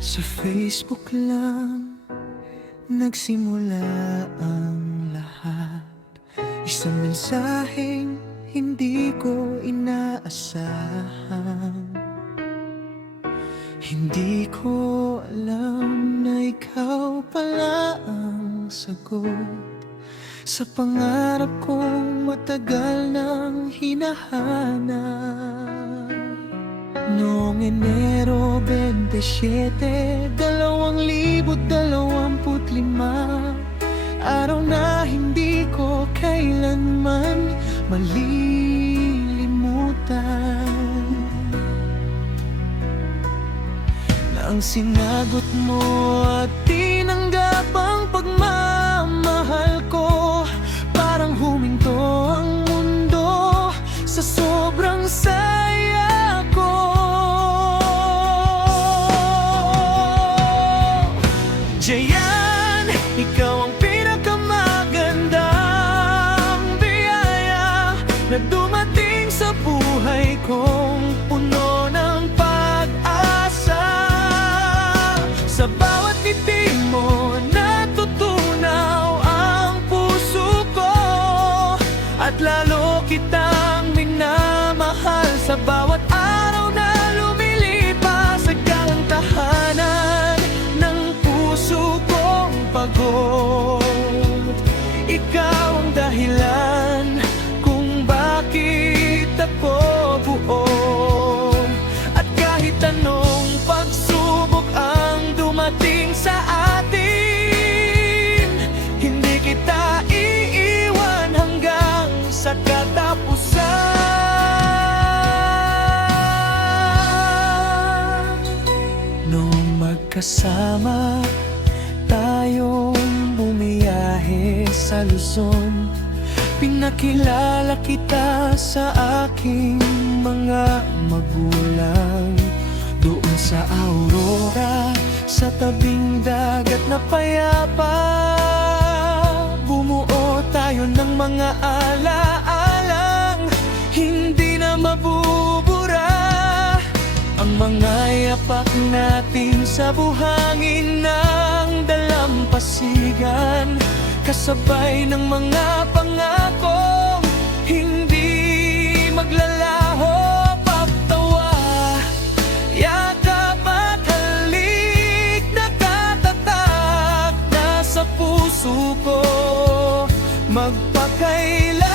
Sa Facebook lang nagsimula ang lahat. Isang mensaheng hindi ko inaasahan. Hindi ko alam na ikaw pala ang sagot sa pangarap kong matagal nang hinahanap. Noong Enero 27, 2025, araw na hindi ko kailanman malilimutan. Nang sinagot mo at tinanggap ang pagmamahal ko, parang huminto ang mundo sa sobrang saya ko. Jayan, ikaw ang pinakamagandang biyaya na dumating sa buhay kong puno ng pag-asa. Sa bawat ngiti mo natutunaw ang puso ko, at lalo kitang minamahal sa bawat araw na lumilipas. Hanggang tahanan ng puso kong pagod, ikaw ang dahilan kung bakit ako buo. At kahit anong pagsubok ang dumating sa atin, hindi kita iiwan hanggang sa katapusan. Noong magkasama tayong bumiyahe sa Luzon, pinakilala kita sa aking mga magulang. Doon sa Aurora, sa tabing dagat na payapa, bumuo tayo ng mga alaalang hindi na mabubura. Ang mga yapak natin sa buhangin ng dalampasigan, kasabay ng mga pangakong hindi maglalaho. Pagtawa, yakap at halik, nakatatak na sa puso ko magpakailanman.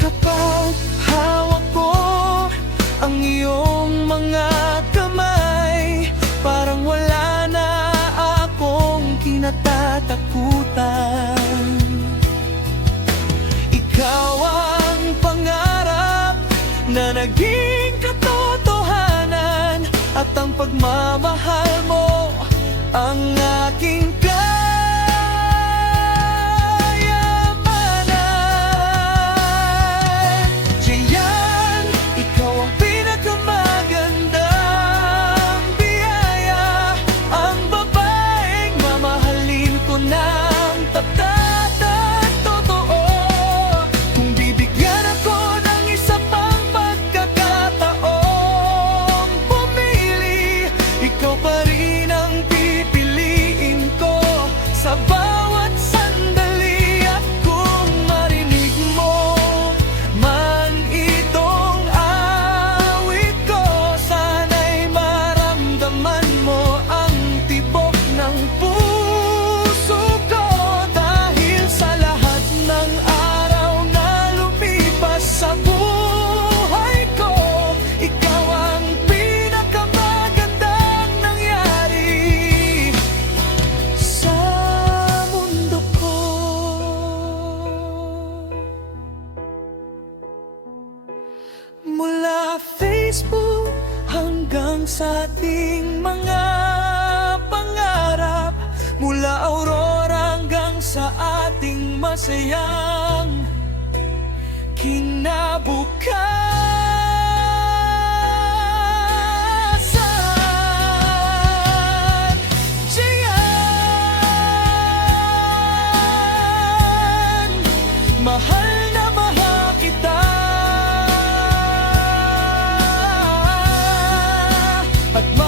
Kapag hawak ko ang iyong mga kamay, parang wala na akong kinatatakutan. Ikaw ang pangarap na naging katotohanan, at ang pagmamahal mo ang aking kayamanan. Jayan, ikaw ang pinakamagandang biyaya, ang babaeng mamahalin ko ng tatat at totoo. Kung bibigyan ako ng isa pang pagkakataong pumili, ikaw pa rin ang pipiliin ko sa bawat sandali. At kung marinig mo man itong awit ko, sana'y maramdaman mo ang tibok ng puso ko. Dahil sa lahat ng araw na lumipas sa buhay ko, ikaw ang pinakamagandang nangyari sa mundo ko. Mula Facebook hanggang sa ating mga pangarap, mula Aurora hanggang sa ating masayang kinabukasan. Jayan, mahal na mahal kita. at